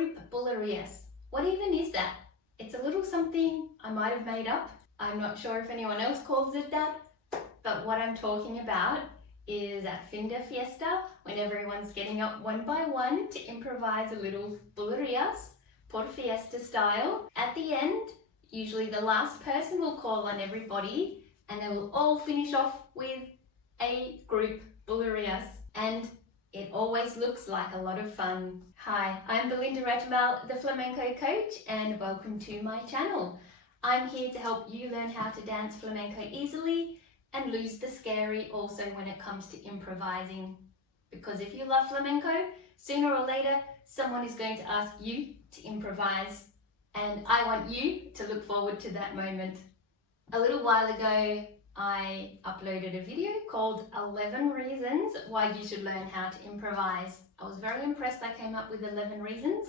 Group Bulerías. What even is that? It's a little something I might have made up. I'm not sure if anyone else calls it that, but what I'm talking about is at Fin de Fiesta, when everyone's getting up one by one to improvise a little Bulerías, por fiesta style. At the end, usually the last person will call on everybody and they will all finish off with a group Bulerías. And it always looks like a lot of fun. Hi, I'm Belinda Retamal, the Flamenco coach, and welcome to my channel. I'm here to help you learn how to dance flamenco easily and lose the scary also when it comes to improvising. Because if you love flamenco, sooner or later, someone is going to ask you to improvise, and I want you to look forward to that moment. A little while ago, I uploaded a video called 11 Reasons Why You Should Learn How to Improvise. I was very impressed I came up with 11 reasons.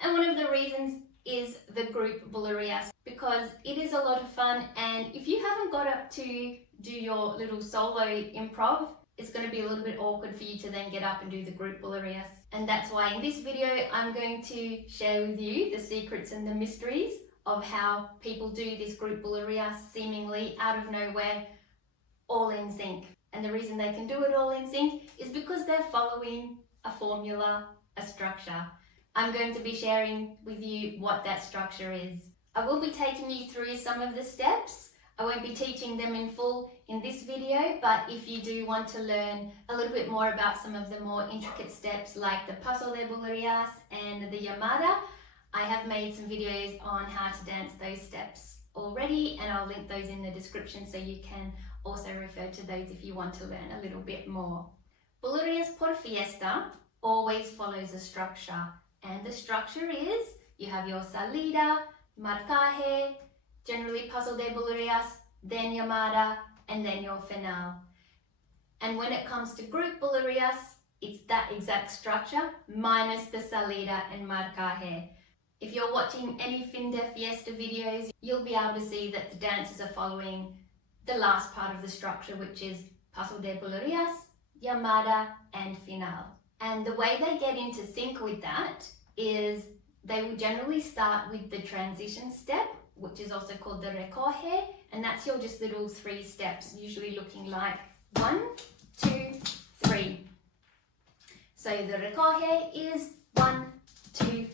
And one of the reasons is the group Bulerías, because it is a lot of fun, and if you haven't got up to do your little solo improv, it's going to be a little bit awkward for you to then get up and do the group Bulerías. And that's why in this video I'm going to share with you the secrets and the mysteries of how people do this group Bulerías seemingly out of nowhere, all in sync. And the reason they can do it all in sync is because they're following a formula, a structure. I'm going to be sharing with you what that structure is. I will be taking you through some of the steps. I won't be teaching them in full in this video, but if you do want to learn a little bit more about some of the more intricate steps like the paso de Bulerías and the llamada, I have made some videos on how to dance those steps already, and I'll link those in the description so you can also refer to those if you want to learn a little bit more. Bulerías por fiesta always follows a structure, and the structure is you have your salida, marcaje, generally paso de Bulerías, then llamada, and then your final. And when it comes to group Bulerías, it's that exact structure minus the salida and marcaje. If you're watching any Fin de Fiesta videos, you'll be able to see that the dancers are following the last part of the structure, which is paso de Bulerías, llamada, and final. And the way they get into sync with that is they will generally start with the transition step, which is also called the recoge, and that's your just little 3 steps, usually looking like 1, 2, 3. So the recoge is 1, 2,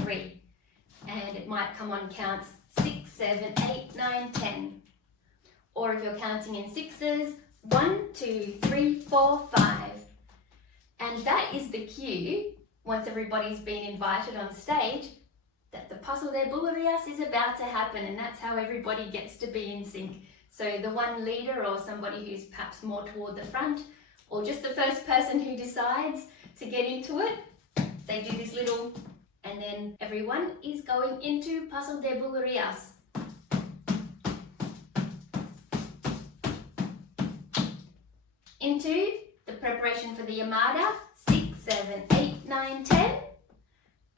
3. And it might come on counts 6, 7, 8, 9, 10. Or if you're counting in sixes, 1, 2, 3, 4, 5. And that is the cue, once everybody's been invited on stage, that the paso de Bulerías is about to happen, and that's how everybody gets to be in sync. So the one leader or somebody who's perhaps more toward the front, or just the first person who decides to get into it, they do this little, and then everyone is going into paso de Bulerías. Into the preparation for the llamada, 6, 7, 8, 9, 10.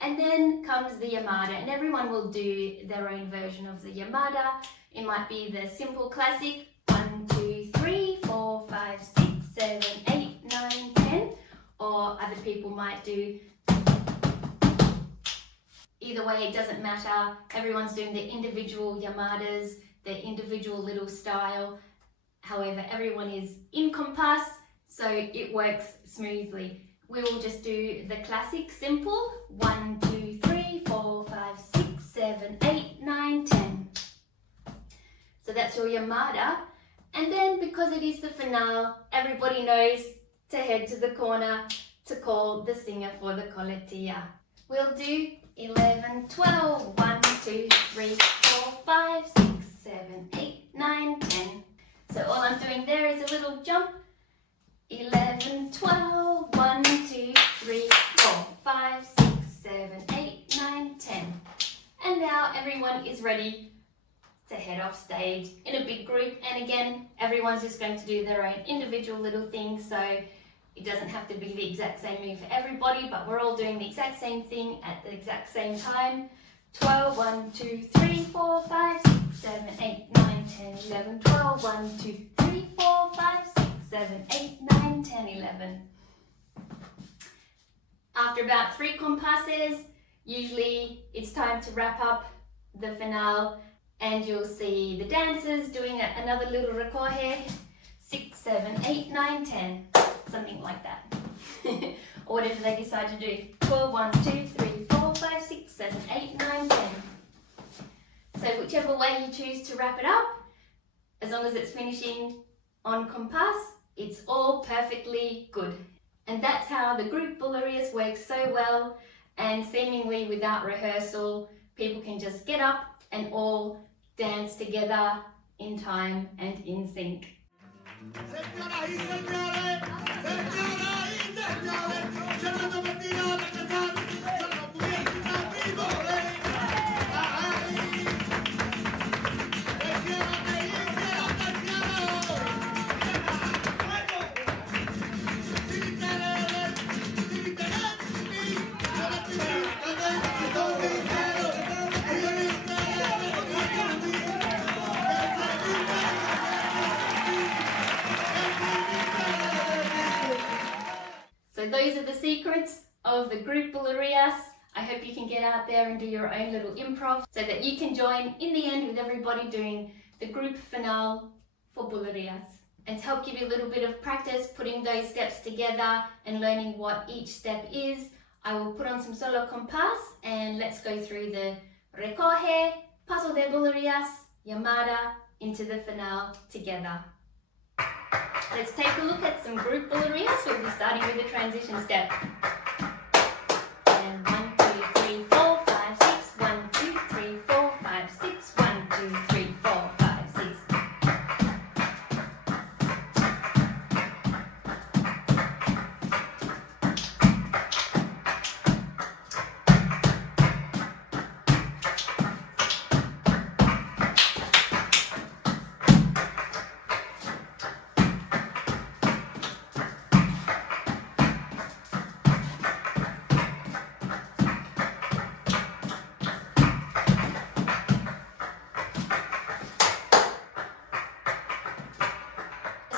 And then comes the llamada, and everyone will do their own version of the llamada. It might be the simple classic, 1, 2, 3, 4, 5, 6, 7, 8, 9, 10. Or other people might do, either way, it doesn't matter. Everyone's doing their individual llamadas, their individual little style. However, everyone is in compás, so it works smoothly. We will just do the classic simple, 1, 2, 3, 4, 5, 6, 7, 8, 9, 10. So that's your llamada. And then because it is the finale, everybody knows to head to the corner to call the singer for the coletilla. We'll do 11, 12, 1, 2, 3, 4, 5, 6, 7, 8, 9, 10. So all I'm doing there is a little jump. 11, 12, 1, 2, 3, 4, 5, 6, 7, 8, 9, 10. And now everyone is ready to head off stage in a big group. And again, everyone's just going to do their own individual little thing. So it doesn't have to be the exact same move for everybody, but we're all doing the exact same thing at the exact same time. 12, 1, 2, 3, 4, 5, 6, 7, 8, 9, 10, 11, 12, 1, 2, 3, 4, 5, 6, 7, 8, 9, 10, 11. After about 3 compasses, Usually it's time to wrap up the finale and you'll see the dancers doing another little recorre, 6, 7, 8, 9, 10, something like that. Or whatever they decide to do. 4, 1, 2, 3, 4, 5, 6, 7, 8, 9, 10. So whichever way you choose to wrap it up, as long as it's finishing on compás, it's all perfectly good. And that's how the group Bulerías works so well, and seemingly without rehearsal, people can just get up and all dance together in time and in sync. So those are the secrets of the group Bulerías. I hope you can get out there and do your own little improv so that you can join in the end with everybody doing the group finale for Bulerías. And to help give you a little bit of practice putting those steps together and learning what each step is, I will put on some solo compás and let's go through the recoge, paso de Bulerías, llamada into the finale together. Let's take a look at some group Bulerías. We'll be starting with the transition step. And 1, 2, 3, 4, 5, 6. 1, 2, 3, 4, 5, 6. 1, 2, 3, 4, 5, 6.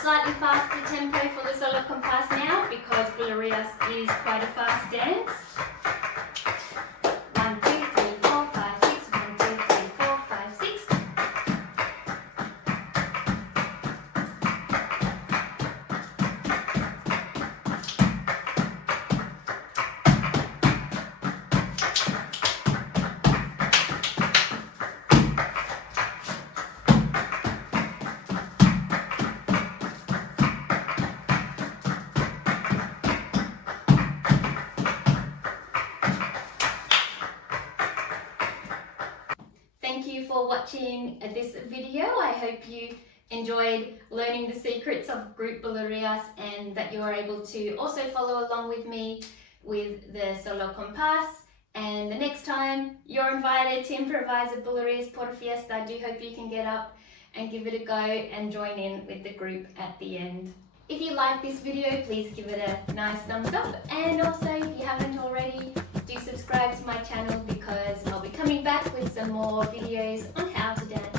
Slightly faster tempo for the solo compás now because Bulerías is quite a fast dance. 1, 2, 3, 4, 5, 6. 1, 2, 3, 4, 5, 6. Thank you for watching this video. I hope you enjoyed learning the secrets of group Bulerías and that you are able to also follow along with me with the solo compás. And the next time you're invited to improvise a Bulerías por Fiesta, I do hope you can get up and give it a go and join in with the group at the end. If you like this video, please give it a nice thumbs up, and also if you haven't already, do subscribe to my channel because I'll be coming back with some more videos on how to dance.